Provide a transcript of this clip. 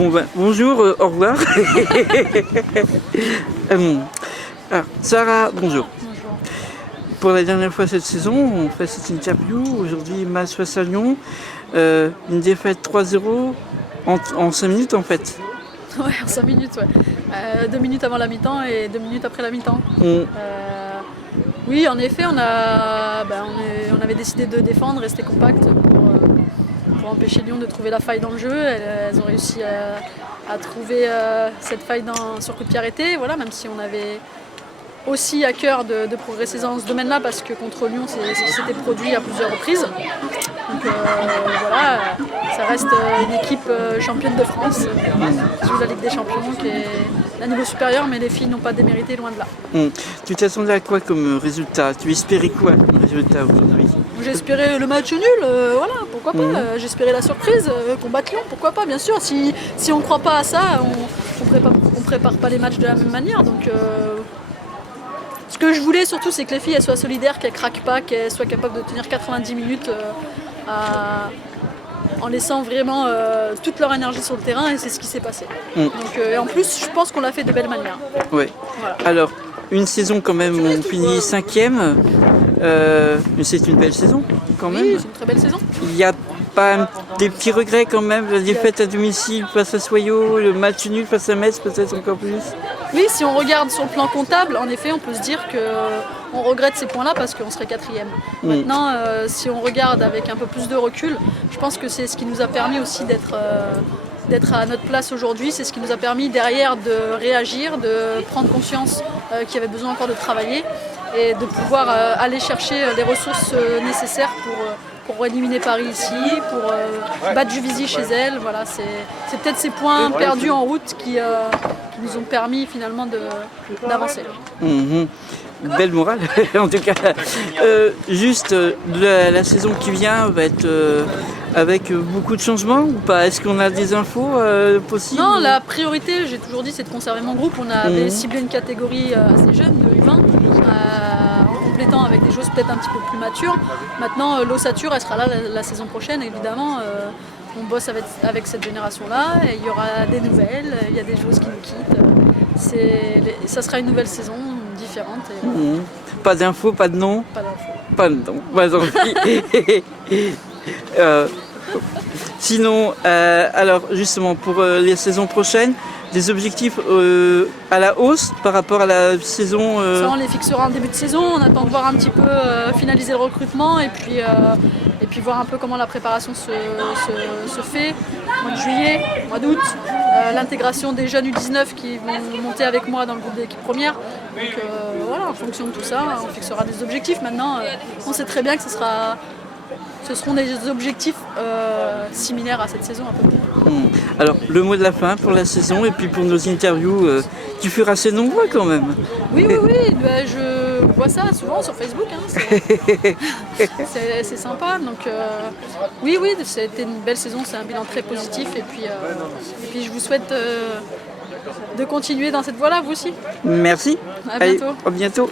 Bon ben, bonjour, au revoir. Alors, Sarah, bonjour. Bonjour. Pour la dernière fois cette saison, on fait cette interview. Aujourd'hui, match face à Lyon. Une défaite 3-0 en 5 minutes en fait. Ouais, en 5 minutes, ouais. 2 minutes avant la mi-temps et 2 minutes après la mi-temps. Oui, en effet, on avait décidé de défendre, rester compact pour empêcher Lyon de trouver la faille dans le jeu. Elles ont réussi à trouver cette faille sur coup de pied arrêté, voilà, même si on avait aussi à cœur de progresser dans ce domaine-là parce que contre Lyon, c'est ce qui s'était produit à plusieurs reprises. Donc voilà, ça reste une équipe championne de France qui joue la Ligue des Champions, qui est à un niveau supérieur, mais les filles n'ont pas démérité, loin de là. Tu t'attendais à quoi comme résultat? Tu espérais quoi comme résultat aujourd'hui? J'espérais le match nul, voilà, pourquoi pas. J'espérais la surprise, qu'on batte Lyon, pourquoi pas, bien sûr. Si on ne croit pas à ça, on prépare pas les matchs de la même manière. Donc, ce que je voulais surtout, c'est que les filles elles soient solidaires, qu'elles craquent pas, qu'elles soient capables de tenir 90 minutes en laissant vraiment toute leur énergie sur le terrain, et c'est ce qui s'est passé. Donc, en plus, je pense qu'on l'a fait de belle manière. Ouais. Voilà. Alors, une saison quand même, on finit 5e. Mais c'est une belle saison quand même. Oui, c'est une très belle saison. Il n'y a pas des petits regrets quand même, la défaite à domicile face à Soyaux, le match nul face à Metz peut-être encore plus? Oui, si on regarde sur le plan comptable, en effet, on peut se dire qu'on regrette ces points-là parce qu'on serait 4e. Maintenant, si on regarde avec un peu plus de recul, je pense que c'est ce qui nous a permis aussi d'être à notre place aujourd'hui. C'est ce qui nous a permis derrière de réagir, de prendre conscience qu'il y avait besoin encore de travailler et de pouvoir aller chercher les ressources nécessaires pour éliminer Paris ici, pour battre Juvisy chez elle. Voilà, c'est peut-être ces points perdus en route qui nous ont permis finalement d'avancer. Belle morale en tout cas. Juste la saison qui vient va être avec beaucoup de changements ou pas? Est-ce qu'on a des infos possibles? Non, la priorité, j'ai toujours dit, c'est de conserver mon groupe. On avait ciblé une catégorie assez jeune, de U20, en complétant avec des joueuses peut-être un petit peu plus matures. Maintenant, l'ossature, elle sera là la saison prochaine, évidemment. On bosse avec cette génération-là, et il y aura des nouvelles, il y a des joueuses qui nous quittent. Ça sera une nouvelle saison différente. Pas d'infos, pas de nom? Pas d'infos. Pas de nom, pas d'envie. Sinon, alors justement pour les saisons prochaines, des objectifs à la hausse par rapport à la saison Ça, on les fixera en début de saison. On attend de voir un petit peu finaliser le recrutement et puis voir un peu comment la préparation se fait. Mois de juillet, mois d'août, l'intégration des jeunes U19 qui vont monter avec moi dans le groupe de l'équipe première. Donc voilà, en fonction de tout ça, on fixera des objectifs. Maintenant, on sait très bien que ce seront des objectifs similaires à cette saison à peu près. Alors, le mot de la fin pour la saison et puis pour nos interviews, tu feras assez nombreux quand même. Oui, je vois ça souvent sur Facebook, c'est sympa. Donc oui, c'était une belle saison, c'est un bilan très positif et puis je vous souhaite de continuer dans cette voie-là, vous aussi. Merci. À bientôt. Allez, à bientôt.